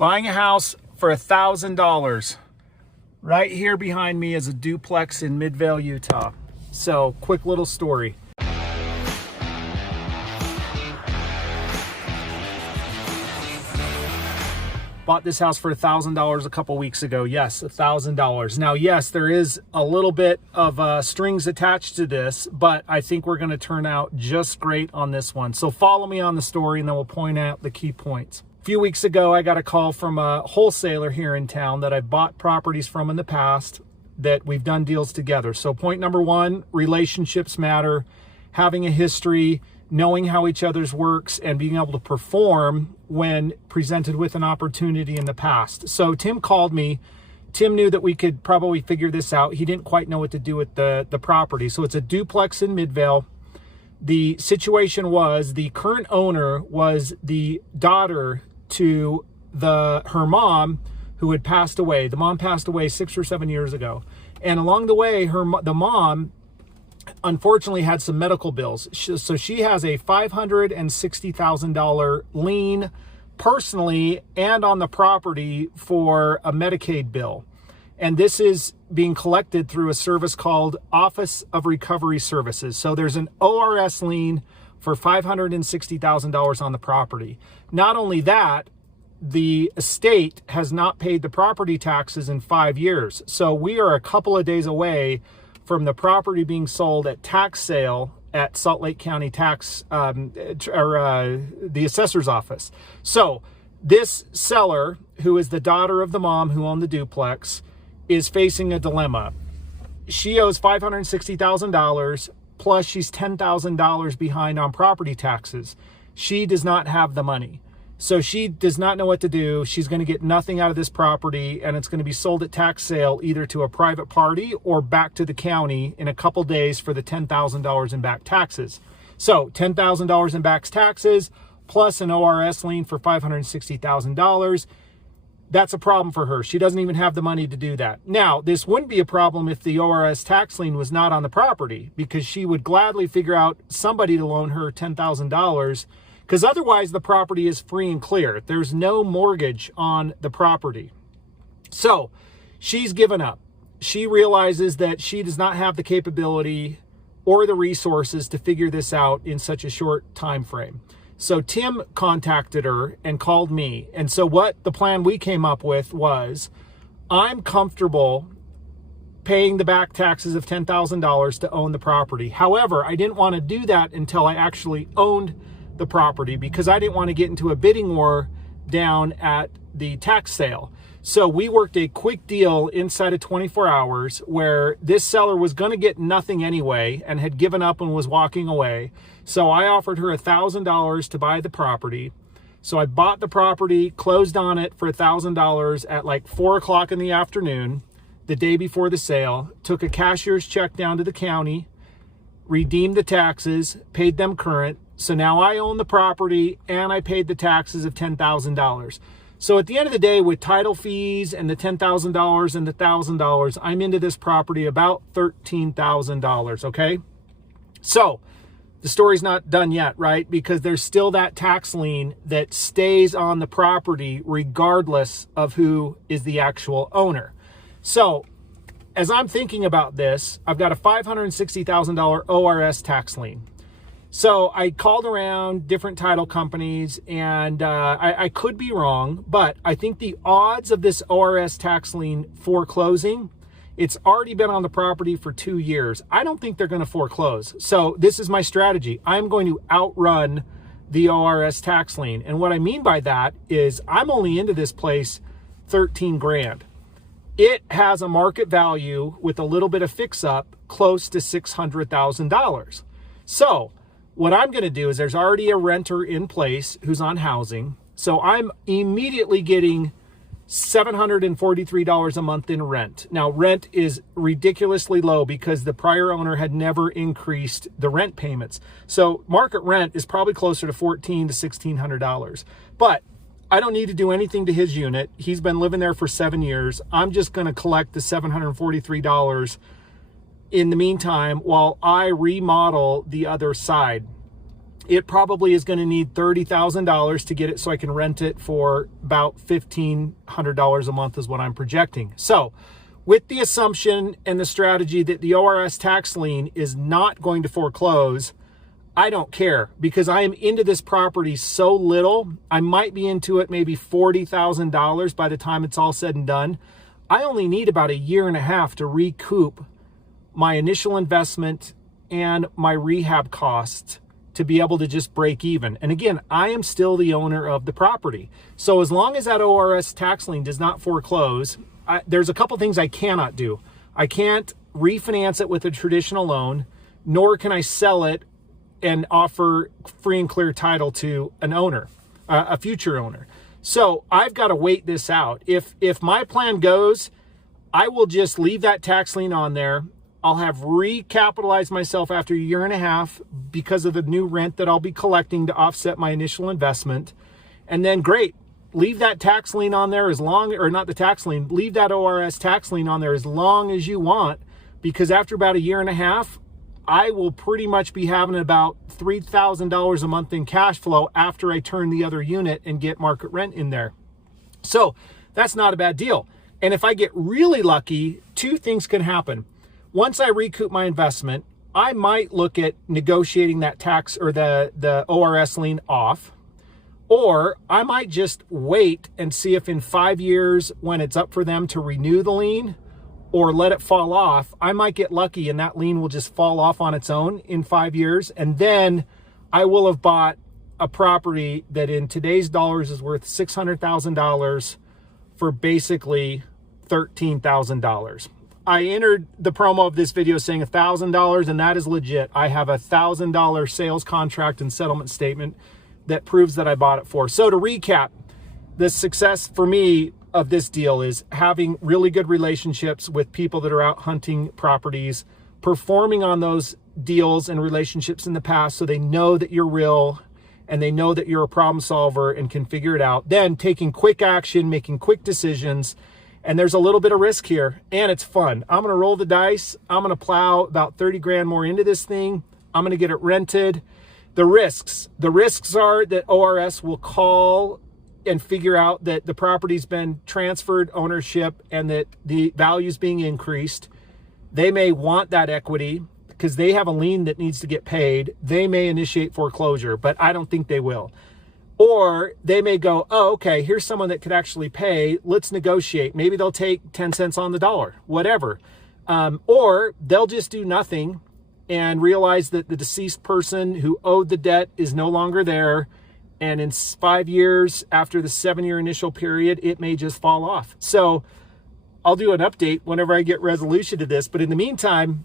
Buying a house for $1,000. Right here behind me is a duplex in Midvale, Utah. So, quick little story. Bought this house for $1,000 a couple weeks ago. Yes, $1,000. Now, yes, there is a little bit of strings attached to this, but I think we're going to turn out just great on this one. So follow me on the story and then we'll point out the key points. A few weeks ago, I got a call from a wholesaler here in town that I've bought properties from in the past that we've done deals together. So point number one, relationships matter. Having a history, knowing how each other's works, and being able to perform when presented with an opportunity in the past. So Tim called me. Tim knew that we could probably figure this out. He didn't quite know what to do with the property. So it's a duplex in Midvale. The situation was the current owner was the daughter to her mom, who had passed away. The mom passed away 6 or 7 years ago. And along the way, the mom unfortunately had some medical bills. So she has a $560,000 lien personally and on the property for a Medicaid bill. And this is being collected through a service called Office of Recovery Services. So there's an ORS lien for $560,000 on the property. Not only that, the estate has not paid the property taxes in 5 years. So we are a couple of days away from the property being sold at tax sale at Salt Lake County Tax, the assessor's office. So this seller, who is the daughter of the mom who owned the duplex, is facing a dilemma. She owes $560,000, plus she's $10,000 behind on property taxes. She does not have the money. So she does not know what to do. She's going to get nothing out of this property, and it's going to be sold at tax sale either to a private party or back to the county in a couple days for the $10,000 in back taxes. So $10,000 in back taxes plus an ORS lien for $560,000. That's a problem for her. She doesn't even have the money to do that. Now, this wouldn't be a problem if the ORS tax lien was not on the property, because she would gladly figure out somebody to loan her $10,000, because otherwise the property is free and clear. There's no mortgage on the property. So she's given up. She realizes that she does not have the capability or the resources to figure this out in such a short time frame. So Tim contacted her and called me. And so what the plan we came up with was, I'm comfortable paying the back taxes of $10,000 to own the property. However, I didn't want to do that until I actually owned the property, because I didn't want to get into a bidding war down at the tax sale. So we worked a quick deal inside of 24 hours where this seller was going to get nothing anyway and had given up and was walking away. So I offered her $1,000 to buy the property. So I bought the property, closed on it for $1,000 at like 4 o'clock in the afternoon, the day before the sale, took a cashier's check down to the county, redeemed the taxes, paid them current. So now I own the property and I paid the taxes of $10,000. So at the end of the day, with title fees and the $10,000 and the $1,000, I'm into this property about $13,000, okay? So the story's not done yet, right? Because there's still that tax lien that stays on the property regardless of who is the actual owner. So as I'm thinking about this, I've got a $560,000 ORS tax lien. So I called around different title companies, and I could be wrong, but I think the odds of this ORS tax lien foreclosing, it's already been on the property for 2 years. I don't think they're going to foreclose. So this is my strategy. I'm going to outrun the ORS tax lien. And what I mean by that is I'm only into this place 13 grand. It has a market value with a little bit of fix up close to $600,000. So what I'm going to do is, there's already a renter in place who's on housing. So I'm immediately getting $743 a month in rent. Now, rent is ridiculously low because the prior owner had never increased the rent payments. So market rent is probably closer to $1,400 to $1,600. But I don't need to do anything to his unit. He's been living there for 7 years. I'm just going to collect the $743 in the meantime while I remodel the other side. it probably is going to need $30,000 to get it so I can rent it for about $1,500 a month is what I'm projecting. So with the assumption and the strategy that the ORS tax lien is not going to foreclose, I don't care, because I am into this property so little. I might be into it maybe $40,000 by the time it's all said and done. I only need about a year and a half to recoup my initial investment and my rehab costs to be able to just break even. And again, I am still the owner of the property. So as long as that ORS tax lien does not foreclose, there's a couple things I cannot do. I can't refinance it with a traditional loan, nor can I sell it and offer free and clear title to an owner, a future owner. So I've got to wait this out. If my plan goes, I will just leave that tax lien on there. I'll have recapitalized myself after a year and a half because of the new rent that I'll be collecting to offset my initial investment. And then great, leave that tax lien on there as long, or not the tax lien, leave that ORS tax lien on there as long as you want, because after about a year and a half, I will pretty much be having about $3,000 a month in cash flow after I turn the other unit and get market rent in there. So that's not a bad deal. And if I get really lucky, two things can happen. Once I recoup my investment, I might look at negotiating that tax or the ORS lien off, or I might just wait and see if in 5 years when it's up for them to renew the lien or let it fall off, I might get lucky and that lien will just fall off on its own in 5 years. And then I will have bought a property that in today's dollars is worth $600,000 for basically $13,000. I entered the promo of this video saying $1,000, and that is legit. I have $1,000 sales contract and settlement statement that proves that I bought it for. So to recap, the success for me of this deal is having really good relationships with people that are out hunting properties, performing on those deals and relationships in the past so they know that you're real and they know that you're a problem solver and can figure it out. Then taking quick action, making quick decisions. And there's a little bit of risk here, and it's fun. I'm going to roll the dice. I'm going to plow about 30 grand more into this thing. I'm going to get it rented. The risks are that ORS will call and figure out that the property's been transferred ownership and that the value's being increased. They may want that equity because they have a lien that needs to get paid. They may initiate foreclosure, but I don't think they will. Or they may go, oh, okay, here's someone that could actually pay. Let's negotiate. Maybe they'll take 10 cents on the dollar, whatever. Or they'll just do nothing and realize that the deceased person who owed the debt is no longer there. And in 5 years, after the 7-year initial period, it may just fall off. So I'll do an update whenever I get resolution to this. But in the meantime,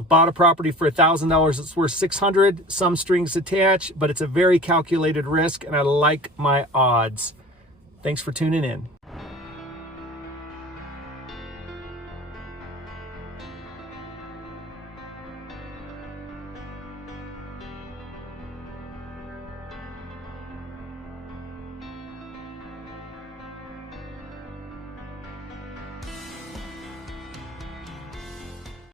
bought a property for $1,000. It's worth $600, some strings attached, but it's a very calculated risk, and I like my odds. Thanks for tuning in.